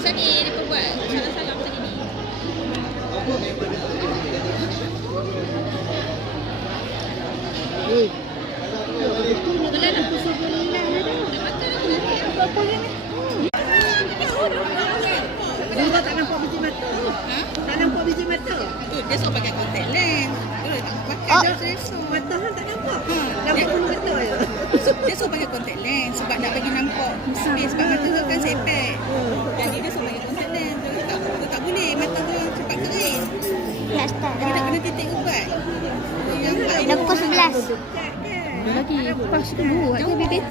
Sani dia buat salah-salah macam ni. Tak nampak biji mata. Tak nampak biji mata. Dia suruh pakai contact lens. Dia tak pakai dah selesa. Mata hang tak nampak. Nampak bulu mata je. Dia suruh pakai contact lens sebab nak bagi nampak space sebab mata tu kan sepet. Jadi dia suruh pakai contact lens. Dia tak boleh mata tu cepat kering. Nak start Dia nak dah. kena titik ubat. Yang Dah pukul 11. Kan? lagi pas tu buat je bibit.